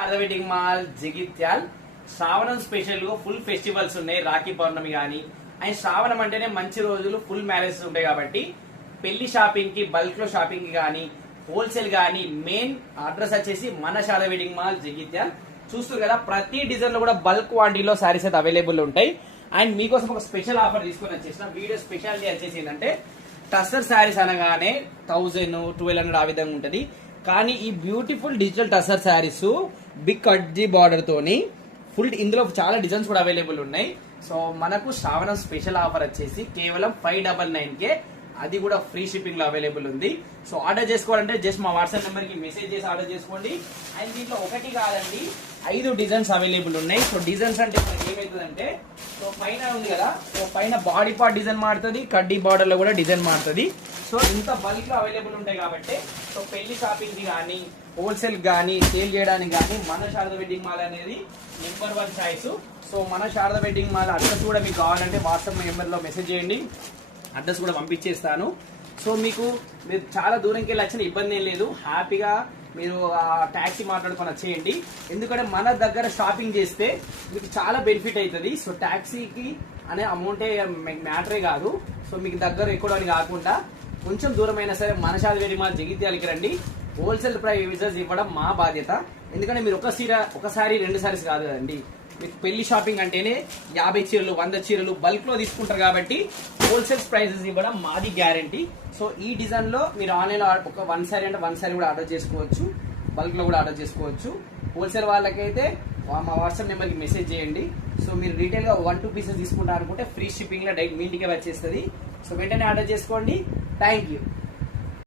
Sharada wedding mall Jagtial శ్రావణం special గా full festivals ఉన్నాయి. రాఖీ పౌర్ణమి గానీ అండ్ శ్రావణం అంటేనే మంచి రోజులు, ఫుల్ మ్యారేజెస్ ఉంటాయి కాబట్టి పెళ్లి షాపింగ్ కి, బల్క్ లో షాపింగ్ కి గానీ, హోల్సేల్ గానీ మెయిన్ అడ్రస్ వచ్చేసి మన శారదా వెడ్డింగ్ మాల్ జగిత్యాల్. చూస్తారు కదా, ప్రతి డిజైన్ లో కూడా బల్క్ క్వాంటిటీలో సారీస్ అయితే అవైలబుల్ ఉంటాయి. అండ్ మీకోసం ఒక స్పెషల్ ఆఫర్ తీసుకొని వచ్చేసిన. వీడియో స్పెషాలిటీ వచ్చేసి ఏంటంటే టస్సర్ శారీస్ అనగానే 1000, 1200 ఆ విధంగా ఉంటది. కానీ ఈ beautiful digital tussar saris big కడ్జీ బార్డర్ తోని ఫుల్, ఇందులో చాలా డిజైన్స్ కూడా అవైలబుల్ ఉన్నాయి. సో మనకు శ్రావణం స్పెషల్ ఆఫర్ వచ్చేసి కేవలం 599 అది కూడా ఫ్రీ షిప్పింగ్ లో అవైలబుల్ ఉంది. సో ఆర్డర్ చేసుకోవాలంటే జస్ట్ మా వాట్సాప్ నెంబర్ కి మెసేజ్ చేసి ఆర్డర్ చేసుకోండి. అండ్ దీంట్లో ఒకటి కాదండి 5 డిజైన్స్ అవైలబుల్ ఉన్నాయి. సో డిజైన్స్ అంటే ఏమవుతుందంటే, సో పైన ఉంది కదా, సో పైన బాడీ పార్ట్ డిజైన్ మారుతుంది, కడ్డీ బార్డర్ లో కూడా డిజైన్ మారుతుంది. సో ఇంత బల్క్ లో అవైలబుల్ ఉంటాయి కాబట్టి సో పెళ్లి షాపింగ్ కి కానీ, హోల్సేల్ కానీ, సేల్ చేయడానికి కానీ మన శారదా వెడ్డింగ్ మాల్ అనేది నెంబర్ 1 చాయిస్. సో మన శారదా వెడ్డింగ్ మాల్ అడ్రస్ కూడా మీకు కావాలంటే వాట్సాప్ నెంబర్ లో మెసేజ్ చేయండి, అడ్రస్ కూడా పంపించేస్తాను. సో మీరు చాలా దూరంకి వెళ్ళి వచ్చిన ఇబ్బంది ఏం లేదు, హ్యాపీగా మీరు ట్యాక్సీ మాట్లాడుకొని వచ్చేయండి. ఎందుకంటే మన దగ్గర షాపింగ్ చేస్తే మీకు చాలా బెనిఫిట్ అవుతుంది. సో ట్యాక్సీకి అనే అమౌంటే మ్యాటరే కాదు. సో మీకు దగ్గర ఎక్కువ అని కాకుండా కొంచెం దూరం అయినా సరే మన శారదా వెడ్డింగ్ మాల్ జగిత్యాలకి రండి. హోల్సేల్ ప్రైజెస్ ఇవ్వడం మా బాధ్యత. ఎందుకంటే మీరు ఒకసారి 2 సారీస్ కాదు కదండి, మీకు పెళ్లి షాపింగ్ అంటేనే 50 చీరలు, 100 చీరలు బల్క్ లో తీసుకుంటారు కాబట్టి హోల్సేల్ ప్రైజెస్ ఇవ్వడం మాది గ్యారంటీ. సో ఈ డిజైన్ లో మీరు ఆన్లైన్ లో ఒక 1 సారీ అంటే 1 సారీ కూడా ఆర్డర్ చేసుకోవచ్చు, బల్క్ లో కూడా ఆర్డర్ చేసుకోవచ్చు. హోల్సేల్ వాళ్ళకైతే మా వాట్సాప్ నెంబర్ కి మెసేజ్ చేయండి. సో మీరు రీటైల్ గా 1-2 పీసెస్ తీసుకుంటారు అనుకుంటే ఫ్రీ షిప్పింగ్ లో డైరెక్ట్ మీ ఇంటికే వచ్చేస్తుంది. సో వెంటనే ఆర్డర్ చేసుకోండి. Thank you.